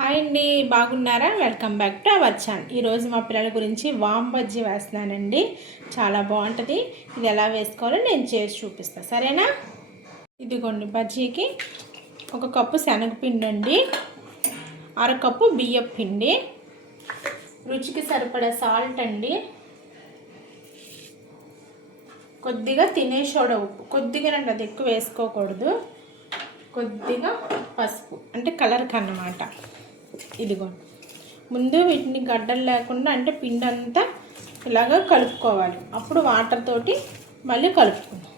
Hi అండి, బాగున్నారా? Welcome back to our channel. ఈరోజు మా పిల్లల గురించి వామ్ బజ్జీ వేస్తున్నానండి. చాలా బాగుంటుంది. ఇది ఎలా వేసుకోవాలో నేను చేసి చూపిస్తాను, సరేనా? ఇదిగోండి, బజ్జీకి 1 కప్పు శనగపిండి అండి, 1/2 కప్పు బియ్యం పిండి, రుచికి సరిపడా సాల్ట్ అండి, కొద్దిగా తినే సోడా ఉప్పు, కొద్దిగా రండి, అది ఎక్కువ వేసుకోకూడదు, కొద్దిగా పసుపు అంటే కలర్కి అన్నమాట. ఇదిగోండి, ముందు వీటిని గడ్డలు లేకుండా అంటే పిండి అంతా ఇలాగ కలుపుకోవాలి. అప్పుడు వాటర్ తోటి మళ్ళీ కలుపుకుందాం.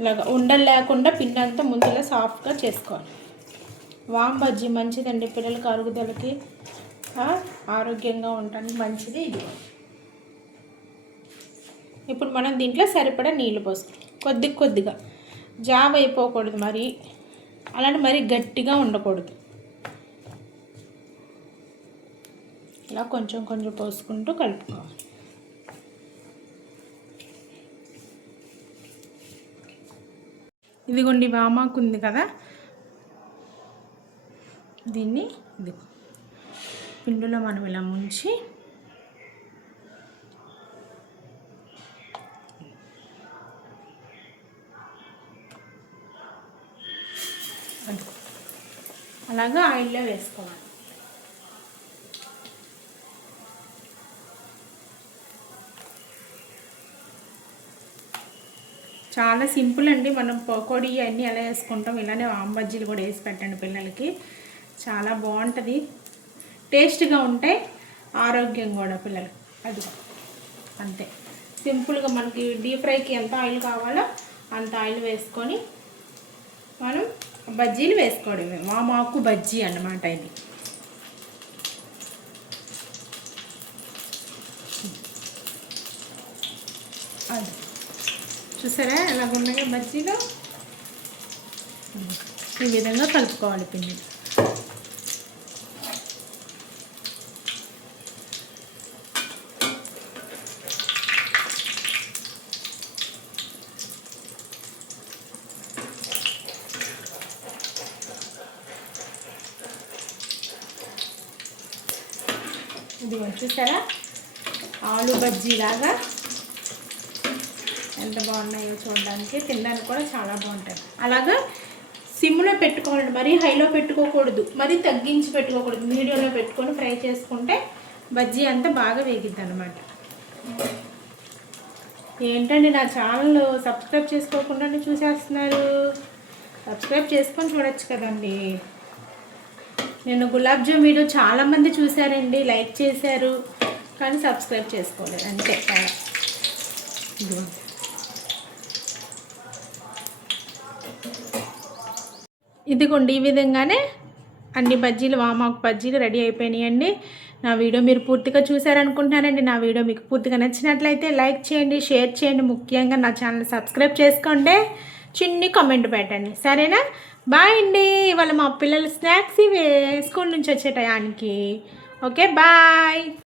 ఇలాగ ఉండలు లేకుండా పిండి అంతా ముందులా సాఫ్ట్గా చేసుకోవాలి. వామ్ బజ్జీ మంచిదండి, పిల్లలకి అరుగుదలకి ఆరోగ్యంగా ఉండడానికి మంచిది. ఇది ఇప్పుడు మనం దీంట్లో సరిపడా నీళ్ళు పోసుకోవాలి, కొద్దిగా జాబ్ అయిపోకూడదు, మరి అలాంటి మరీ గట్టిగా ఉండకూడదు. ఇలా కొంచెం కొంచెం పోసుకుంటూ కలుపుకోవాలి. ఇదిగోండి, వామాకు ఉంది కదా, దీన్ని ఇది పిండిలో మనం ఇలా ముంచి అలాగా ఆయిల్లో వేసుకోవాలి. చాలా సింపుల్ అండి. మనం పకోడీ అన్నీ ఎలా వేసుకుంటాం ఇలానే వామ్ బజ్జీలు కూడా వేసి పెట్టండి పిల్లలకి, చాలా బాగుంటుంది, టేస్ట్గా ఉంటాయి, ఆరోగ్యం కూడా పిల్లలకి. అది అంతే సింపుల్గా మనకి డీప్ ఫ్రైకి ఎంత ఆయిల్ కావాలో అంత ఆయిల్ వేసుకొని మనం బజ్జీలు వేసుకోవడమే. వామాకు బజ్జీ అన్నమాట ఇది. అది చూసారా ఎలాగున్నాయో బజ్జీలో. ఈ విధంగా కలుపుకోవాలి పిండి. ఇది చూసారా ఆలు బజ్జీ లాగా ఎంత బాగున్నాయో చూడడానికి, తినడానికి కూడా చాలా బాగుంటాయి. అలాగా సిమ్లో పెట్టుకోవాలండి, మరీ హైలో పెట్టుకోకూడదు, మరీ తగ్గించి పెట్టుకోకూడదు, మీడియంలో పెట్టుకొని ఫ్రై చేసుకుంటే బజ్జీ అంతా బాగా వేగిద్ది అనమాట. ఏంటండి నా ఛానల్ సబ్స్క్రైబ్ చేసుకోకుండానే చూసేస్తున్నారు? సబ్స్క్రైబ్ చేసుకొని చూడొచ్చు కదండి. నేను గులాబ్ జామ్ వీడియో చాలామంది చూశారండి, లైక్ చేశారు, కానీ సబ్స్క్రైబ్ చేసుకోలేదు, అంతే. ఇదిగోండి, ఈ విధంగానే అన్ని బజ్జీలు వామాకు బజ్జీలు రెడీ అయిపోయినాయండి. నా వీడియో మీరు పూర్తిగా చూసారనుకుంటున్నానండి. నా వీడియో మీకు పూర్తిగా నచ్చినట్లయితే లైక్ చేయండి, షేర్ చేయండి, ముఖ్యంగా నా ఛానల్ సబ్స్క్రైబ్ చేసుకోండి, చిన్ని కామెంట్ పెట్టండి, సరేనా? బాయ్ అండి. ఇవాళ మా పిల్లలు స్నాక్స్ ఇవే స్కూల్ నుంచి వచ్చే టయానికి. Okay, bye.